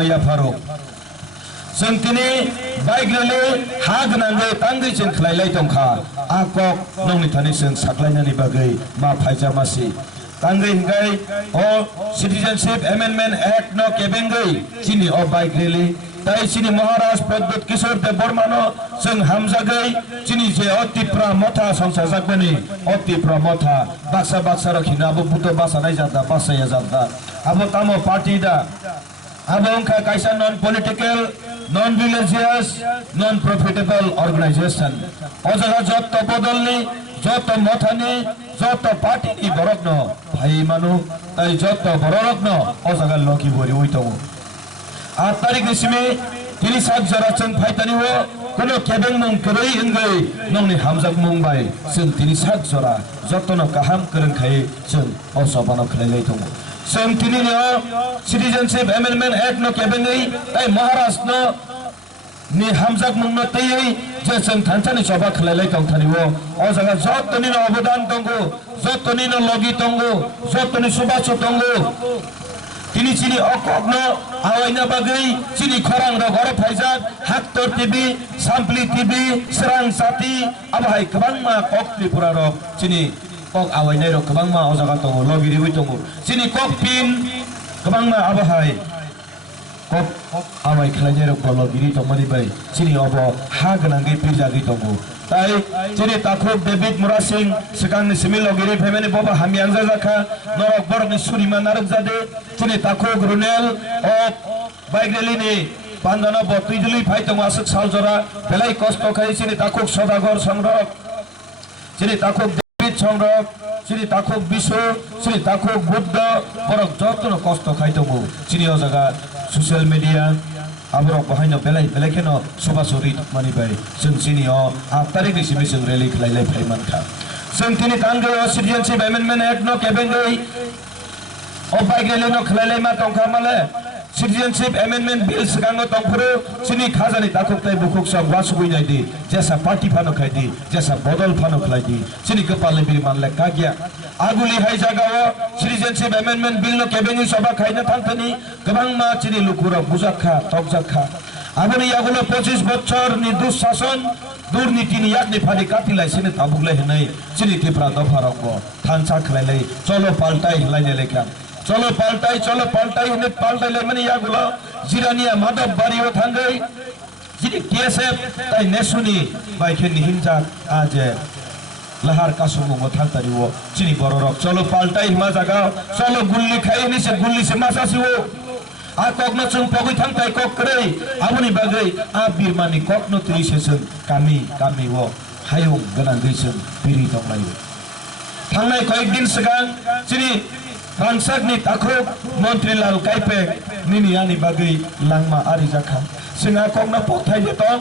noya pharo जों दिनै bike rally हा गोनाङै तांगै जों खालायलाय दंखा आकक नंनि थानि जों साख्लायनायनि बागै मा फायजामासि तांगै हिंगाय अ सिटिजेनशिप एमेन्डमेन्ट एक्ट न केबेंगै चिनि अ बाइक रेलि ताई चिनि महाराज प्रद्युत किशोर देव बर्मानो जों हामजागै चिनि जे अतिप्रा मथा संसार जागबनि अतिप्रा मथा बाक्सा बाक्सा रखिना अब बुतो बासानाय जादा बासाया जादा अब तामो पार्टी दा अब उनका कैसा non political non religious non profitable organisation और जगह जो तो बदलनी जो तो मथानी जो तो पार्टी की बरक न भाई मानो ताई जो तो बरक न और जगह लोकी बोरी हुई तो 8 तारीख इसमें तिनी सात जरा चंद फाइटनी हो कोनो केबें मुंग करई इंगई नंगनि हामजाक मुंबाई जों तिनी सात जरा जतन गाहाम करन खाय जों असबानो खलायलाय दङ जों तिनी सिटिजेनशिप एमेन्डमेन्ट एक्ट न केबेंगै ताई महाराष्ट्र नि हामजाक मुंग न तैयै जे जों थानसानि सभा खलायलाय दं थानिवो अ जागा जतनि अबदान दंगो जतनि लगी दंगो जतनि सुबासो दंगो तिनी चिनी अकग्न आवायना बागै चिनी खरां र घर फाइजाक हाक्तर टिभि सामप्लि टिभि सोरां साथि आबाहाय गोबांमा कक्लिपुरा र चिनी कक आवायनाय र गोबांमा अजागा दङ लगिरिबो दङ चिनी कक पिन गोबांमा आबाहाय कक आवाय खलायनाय र लगिरि दंमनि बाय चिनी अब हा गोनांगै पिजागै दङ ताई चिनी ताखुब डेभिड मुरासिं सिगांनि सिमिल लगिरि फेमेनि बबा हामियानजा जाखा नरक बरकनि सुरिमा नारक जादे चिनी ताखुब रुनेल अ बाइग्रेलिनि पान्दाना बतुइदुलि फाइतों आसक सालजरा बेलाय कष्ट खाय चिनी ताखुब सदागर संरक चिनी ताखुब डेभिड संरक चिनी ताखुब बिशु चिनी ताखुब बुद्ध बरक जतन कष्ट खायतों चिनी अ जागा सोशल मीडिया आबरक बहायनो बेलाय बेलायखेनो सभासरि मानि बाय जों चिनि 8 तारिख सिम जों रेलि खलायलाय फायमानखा जों तिनि तांगै सिटिजेनशिप एमेन्डमेन्ट एक्ट न केबेंगै अ बाइक रेलि न खलायलाय मा दंखा माले सिटिजेनशिप एमेन्डमेन्ट बिल सिगाङो दंफोरो चिनि खाजानि ताखुबताय बुकुक सब वासुगैनाय दि जेसा पार्टी फानो खायदि जेसा बदल फानो खलायदि चिनि कपालनि बिरि मानले कागिया आगुलि हाय जागाओ सिटिजेनशिप एमेन्डमेन्ट बिल न केबेंगै सभा खायनो थांथनि गोबां मा चिनि लुकुरा बुजाखा तकजाखा आबनि यागुलो 25 बछरनि दुशासन दुर्नीतिनि याकनि फादि काटिलायसेनो ताबुगलाय हनै चिनि तिफ्रा दफारक थानसा खलायलाय चलो पाल्टाय लायने लेखा चलो पाल्टाय हनै पाल्टायलाय माने यागुलो जिरानिया माधव बारियो थांगै चिनि केएसएफ ताय नेसुनि बायखेनि हिंजा आजे लहार कासुमो थांतारिवो चिनि बररक चलो पाल्टाय हिमा जागा चलो गुल्ली खायनि से गुल्ली से मासासिवो आ ककनो जों पगै थांताय कक करै आबनि बागै आ बिरमानि ककनो त्रिसेसों कामि कामिवो हायं गोनांगैसों बिरि दंलायो थांनाय कयेक दिन सिगां चिनि रांसाकनि ताखुब मन्त्रीलाल काइपे निनि आनि बागै लांमा आरि जाखा जोंहा ककनो पथायदे दं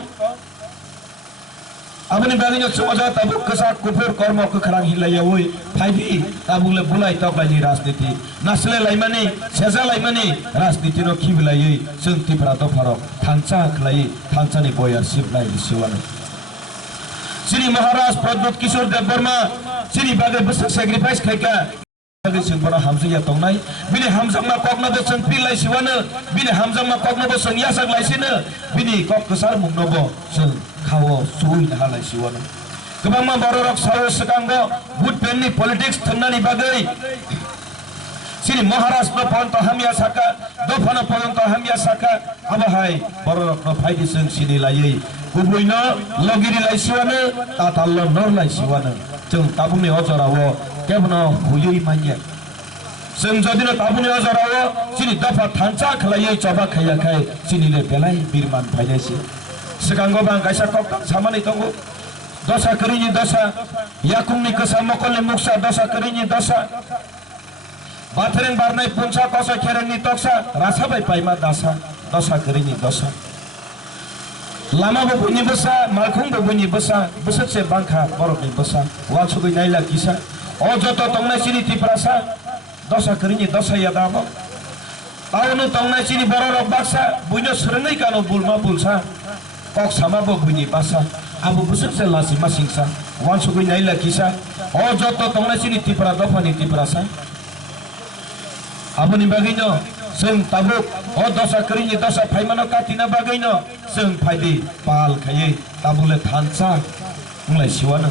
आबनि बागैनो समाजा ताबु कसा कुफुर कर्म कखरां हिलायावै फाइदि ताबुले बुलाय तकलायनि राजनीति नासले लाइमानि सेजा लाइमानि राजनीति नो खिबिलायै जों तिफ्रा दफारक थानसा खलायै थानसानि बयार सिबलाय सिवानो चिनि महाराज प्रद्युत किशोर देव बर्मा चिनि बागै बसक सेक्रिफाइस खायका बागै जों बरा हामजाया दंनाय बिनि हामजामा ककनबो जों पिलाय सिवानो बिनि हामजामा ककनबो जों यासाक लायसेनो बिनि कक कसार मुंनबो जों खावो सुइ हालाय सिवानो गोबांमा बररक सावो सिगांगो भुट पेननि पलिटिक्स थंनानि बागै चिनि महाराष्ट्र पर्यन्त हामिया साका दफानो पर्यन्त हामिया साका आबाहाय बररक न फाइदि जों चिनि लायै गुबैनो लगिरि लायसिवानो ताताल नर लायसिवानो जों ताबुनि अजरावो केबनो हुयै मानिया जों जदिनो ताबुनि अजरावो चिनि दफा थानसा खलायै चबा खायाखाय चिनिले बेलाय बिरमान फायनायसि सिगांगो बां गायसा कक्टां सामानि दंगो दसा करिनि दसा याकुंनि कसा मकलनि मुक्सा दसा करिनि दसा बाथरें बारनाय पुनसा कसा खेरेंनि तक्सा रासाबाय पाइमा दासा दसा करिनि दसा लामा बबुनि बसा मालखुं बबुनि बसा बोसोरसे बांखा बरकनि बसा वालसुगै नायला किसा अ जत तंनाय चिनि तिफ्रासा दसा करिनि दसा यादाबो ताउनो तंनाय चिनि बररक बाक्सा बुइनो सोरङै गानो बुलमा बुलसा कक सामाबो बुइनि बासा आबो बोसोरसे लासि मासिंसा वालसुगै नायला किसा अ जत तंनाय चिनि तिफ्रा दफानि तिफ्रासा आबनि बागैनो जों tabuk o dosa kering dosa faimano katina bagaino जों फायदि पाल खायै tabule thansa mulai siwana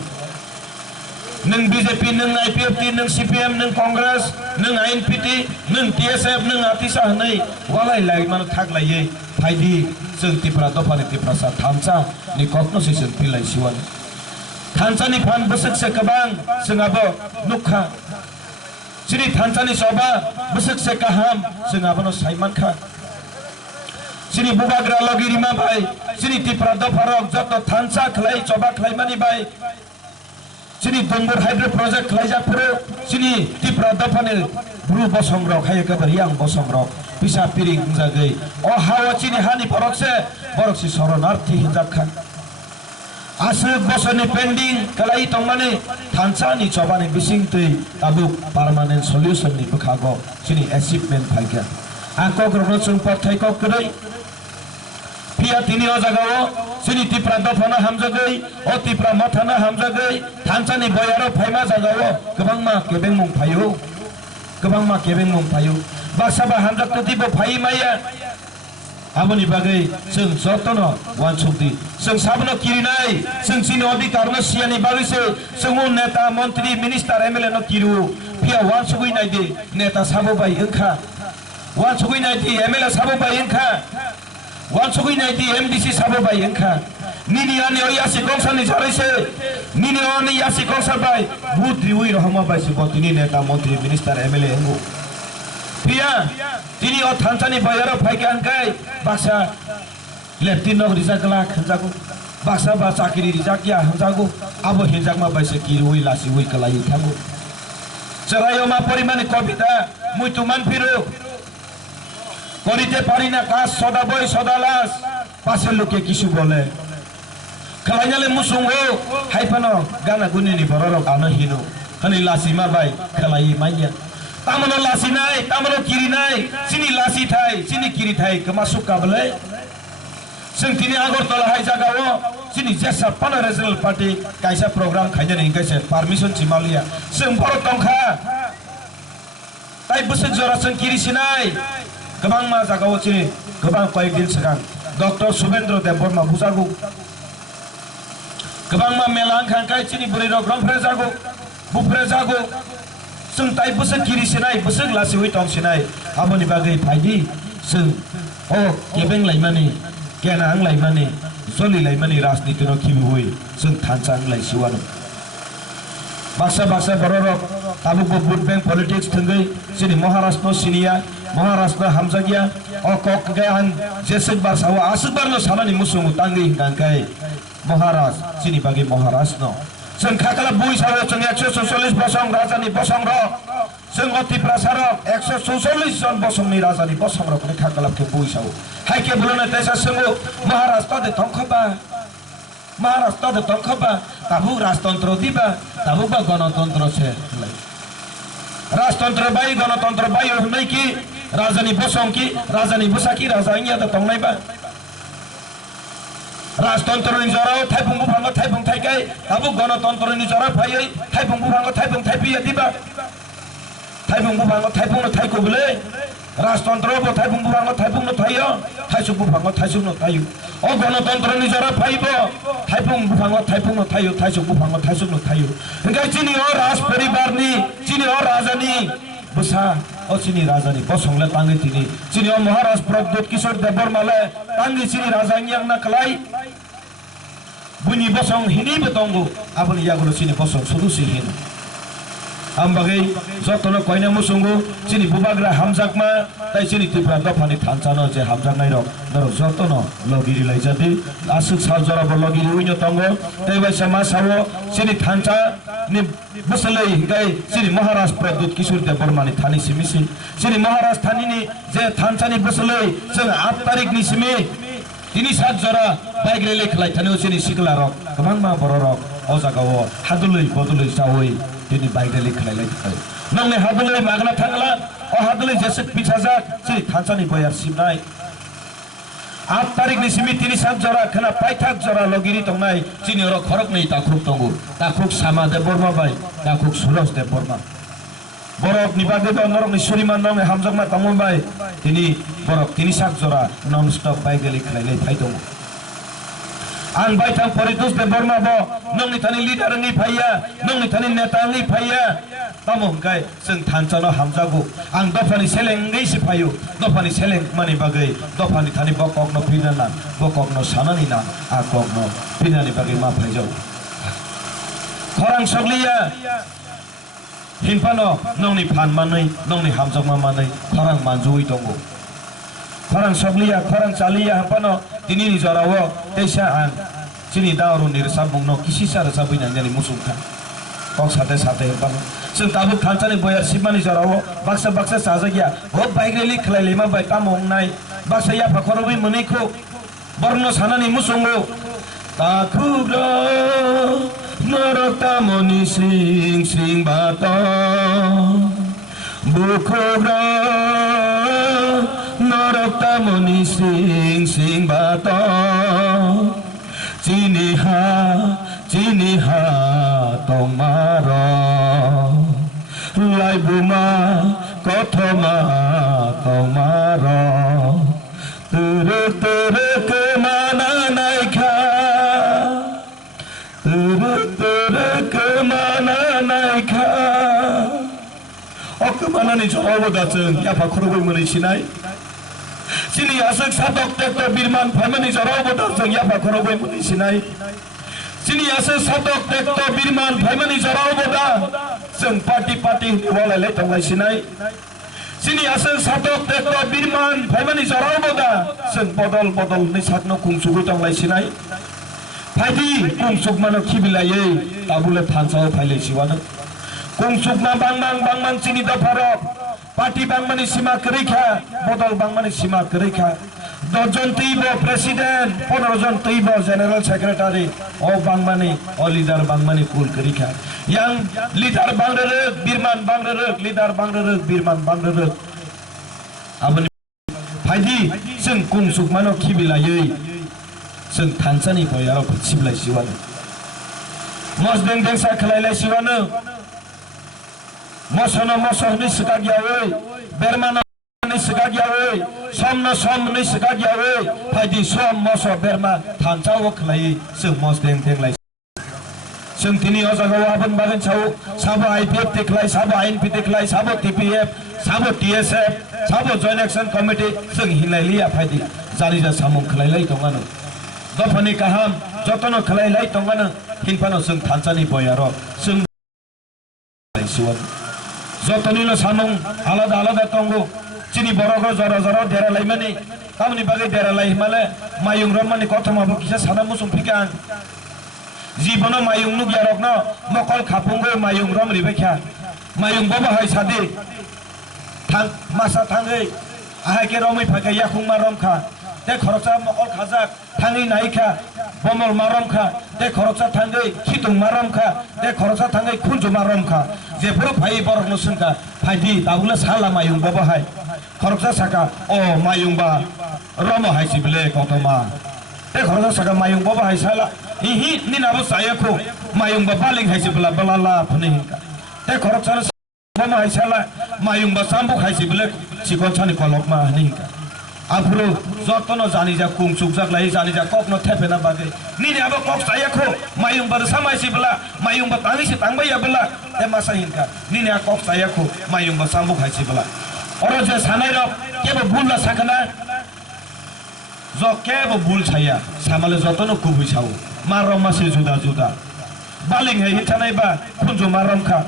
nung BJP nung IPFT nung CPM nung Congress nung INPT nung TSF nung atisa hanai walai lai mano thak lai फायदि जों तिप्रा दफानि Tiprasa thansa ni kokno season pilai siwana thansa ni fan besek sekabang sengabo nukha Sini thansani soba besek sekaham sengabano saiman kha Sini bubagra logi rima bai sini tipra dofarok joto thansa khlai soba khlai mani bai Sini Dongbur hydro project khlai japro sini tipra dofani bru bosangrok hai kabar yang bosangrok bisa piring jagai o hawa sini hani borokse boroksi soronarthi hinjakha Asal bosoni pending kalai tongmane thansa ni chobani bising tui tabuk permanent solution ni bekago sini achievement phaika angkok rochung parthai kok krai pia tini o jagao sini tipra dofana hamjagai o tipra mathana hamjagai thansa ni boyaro phaima jagao gobangma kebengmung phayo gobangma kebengmung phayo basaba hamjak tibo phai maya Aboni bagai seng jotono wansukti seng sabno kirinai seng sini अधिकारनो सियानि बागै seng neta मन्त्री minister MLA no kiru pia wansukui naidi neta sabo bai engkha wansukui naidi MLA sabo bai engkha wansukui naidi MDC sabo bai engkha nini ani o yasi kongsani jaraise nini ani yasi kongsar bai budri ui rohama bai sibotini neta मन्त्री minister MLA engu Pia, tini o thansani bayaro phaikan kai baksa lepti nok rijak lak hanjago baksa ba chakiri rijak ya hanjago abo hinjak ma baise kirui lasi ui kalai thago charayo ma porimani kobita muitu manfiru korite parina kas soda boy soda las pasel loke kisu bole khalainyale musungo haipano gana gunini bororo kana hino kani lasi ma bai khalai maiya Tamono lasi nai, tamono kiri nai, sini lasi thai, sini kiri thai, kemasuk kabelai. Sing tini Agartala hai jagawo, sini jasa pana regional party kaisa program khainya ning kaisa permission cimalia. Sing boro tongkha. Tai besek jora sing kiri sinai. Kebang ma jagawo sini, kebang koyek din sekarang. Dr. Subendro Deborma bujago. Kebang ma melang khangkai sini beri rogram frezago, bu frezago. Seng tai besek kiri sinai besek lasi ui tong sinai aboni bagai phaidi seng o kebeng laimani kenang laimani zoli laimani rajniti no kibi hui seng thansang lai siwano baksa bororok tabuk vote bank politics thenggai sini Maharashtra sinia Maharashtra hamjagia o kok gahan jesek bar sawa asuk bar no samani musungu tangi hingkai Maharashtra sini bagai Maharashtra Seng kakala bui saro seng 140 bosong rajani bosong rok seng oti prasarok 140 jon bosong ni rajani bosong rok ni kakala ke bui saro hai ke bulona tesa sengu Maharashtra de tongkhaba tabu rajtantro diba tabu ba ganatantra se rajtantra bai ganatantra bai honai ki rajani bosong ki rajani busaki rajanya da tongnai ba Rajtantro ni jora thaipung buphango thaipung thaikai tabu ganatantro ni jora phaiai thaipung buphango thaipung thaipi diba thaipung buphango thaipung no thaiko bole rajtantro bo thaipung buphango thaipung no thaiyo thaisuk buphango thaisuk no thaiyo o ganatantro ni jora phaibo thaipung buphango thaipung no thaiyo thaisuk buphango thaisuk no thaiyo engkai chini o raj paribar ni chini o rajani busa o chini rajani bosongle tangi tini chini o Maharashtra Pradut Kishore Debormale tangi chini rajani yang nakalai bunyi bosong hini betongo abon yagulo sini bosong solusi hin ambagai jotono koina musungu sini bubagra hamjakma tai sini tipra dofani thansano je hamjak nai rok noro jotono logiri laijati asuk sajora bo logiri uino tongo tai bai sama sawo sini thansa ni busalai gai sini Maharashtra Pradut Kishore Debormani thani simisi sini Maharashtra thani ni je thansa ni busalai sing 8 tarik ni simi Ini 7 jora baik lele khlai thani sini sikla rok kamang ma boro rok o jagao hadului bodului sawoi ini baik lele khlai lai thai nang ne hadului magna thangla o hadului jesek pichajak sini thansani boyar simnai 8 tarik ni simi 7 jora khana paithak jora logiri tongnai sini rok khorok nei takruk tongu takruk sama Deborma bai takruk Suraj Deborma borok ni bagde do norok ni suriman nong ni hamjak ma tangmon bai tini borok tini sak jora non stop bai geli khlailai phai dong ang bai thang Poritus de Burma bo nong ni thani leader ngi phaiya nong ni thani neta ngi phaiya tamong kai seng thanchano hamjagu ang dofani seleng ngai si phayu dofani seleng mani bagai dofani thani bokok no pinana bokok no sanani na akok no pinani bagai ma phaijau khorang sakliya hinpano nongni phan manai nongni hamjak ma manai khorang manjui dongo khorang sakliya khorang chaliya hinpano tini ni jorawo teisa ang chini dauru ni sabung no kisi sara sabui nang jani musungka kok sate sate hinpano sing tabu thanchani boyar sibani jorawo baksa baksa sajagya ho bike rally khlailai ma bai tamong nai baksa ya phakorobi muniko borno sanani musungo takugra Narata moni sing sing bata Bukobra Narata moni sing sing bata Jiniha tomara Lai buma kotoma tomara Tere tere kemana naika kemana ni jawab datang ya pak korban menisai sini asal sadok tektor birman famani jawab datang ya pak korban menisai sini asal sadok tektor birman famani jawab dah seng parti wala le tong lai sinai sini asal sadok tektor birman famani jawab dah seng bodol ni sakno kungsugu tong lai sinai Padi kungsuk mana kibilai tabule thansau phaile siwana kungsuk na bangmang sini da farok parti bangmani sima kerikha bodol bangmani sima kerikha dojon tibo presiden 15 jon tibo general secretary o bangmani o leader bangmani kul kerikha yang leader bangrere birman bangrere leader bangrere birman bangrere abani padi sing kungsuk mana kibilai seng thansani boyaro pchiblai siwana mosdeng deng sa khlailai siwana mosono ni sika gyawe bermana ni sika gyawe som ni sika gyawe phadi som moso berma thanchao khlai seng mosdeng deng lai seng tini ojaga waban bagan chau sabo IPF tiklai sabo INP tiklai sabo TPF sabo TSF sabo joint action committee seng hilai lia phadi jarija samung khlailai tongano Dofani kaham, jotono khalai lai tongana hinpano sung thansani boyaro sung siwan jotoni no samung alada tongo chini borogo jara dera lai mani tamni bagai dera lai himale mayung romani kothama bo kisa sada musung phikan jibono mayung nuk yarokno mokol khapungo mayung rom ribekha mayung bobo hai sadi thang masa thangai ahai ke romai phakai yakhung marom kha te khoroksa mokol khajak thangai naikha bomol marom kha te khoroksa thangai khitung marom kha te khoroksa thangai khunju marom kha je puro phai borok no sungka phaidi tabula sala mayung bobo hai khoroksa saka o mayung ba romo hai sibile kotoma te khoroksa saka mayung bobo hai sala hi ni nabo sayakho mayung ba baling hai sibla balala phne hinka te khoroksa bobo hai sala mayung ba sambu hai sibile chikon chani kolok ma hinka Afro jotono janija kungsuk jaklai janija kokno thepena bagai nini abo kok sayakho mayung bar samai sibla mayung ba tangi si tangbaya bela te masa hinka nini a kok sayakho mayung ba sambu khai sibla oro je sanai ro kebo bhul la sakana jo kebo bhul chaya samale jotono kubui chau marom mase juda baling hai hintanai ba khunju marom kha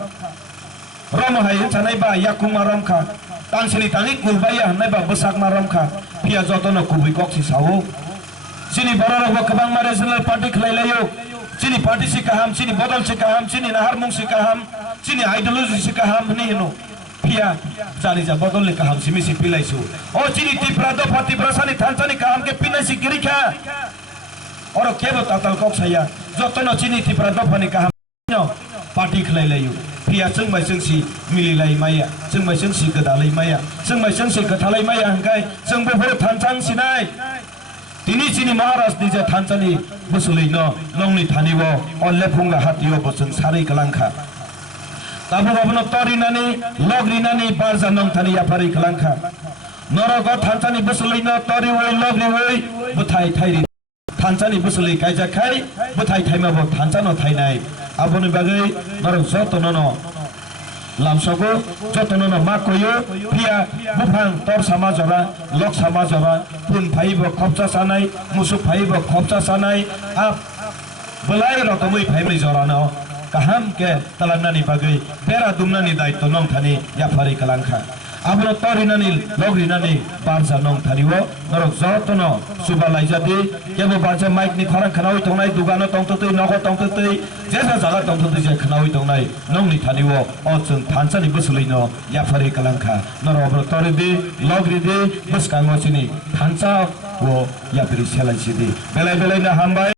romo hai hintanai ba yakum marom kha tangsini tangi kulbaya hanai ba besak marom kha pia jotono kubui kok si sawo sini bororo ba kabang ma regional party khlailayo sini party si kaham sini bodol si kaham sini naharmung si kaham sini ideology si kaham ni no pia jani ja bodol le kaham simi si pilaisu o sini tiprado pati prasani thansani kaham ke pinai si girikha oro kebo tatal kok saya jotono sini tiprado pani kaham no party khlailayo pia sengmai sengsi mililai maya sengmai sengsi gedalai maya sengmai sengsi gethalai maya hangkai seng befo thansang sinai tini sini Maharashtra ni je thansani busulai no nongni thaniwo on lephunga hatiyo boseng sarai kalangkha Tabu babno torinani logrinani barza nong thani yapari kalangkha norogo thanchani busulina tori woi logri woi buthai thairi thanchani busuli kaijakai buthai thaimabo thanchano thainai aboni bagai norok jotonono lamsogo jotonono makoyo pia bufang tor samajora lok samajora pun phaibo khopcha sanai musuk phaibo khopcha sanai ap belai rokomui phaimri jorano kaham ke talanani bagai bera dumnani daitto nong thani yapari kalangkha abro torinani logrinani barja nong thaniwo norok jotono subalai jadi kebo barja mic ni khorang khanawi tongnai dugano tongtotei nogo tongtotei jesa jaga tongtotei je khanawi tongnai nongni thaniwo ochung thanchani busulino yapari kalangkha norok abro toridi logridi buskango chini thancha wo yapri selai sidi belai belai na hambai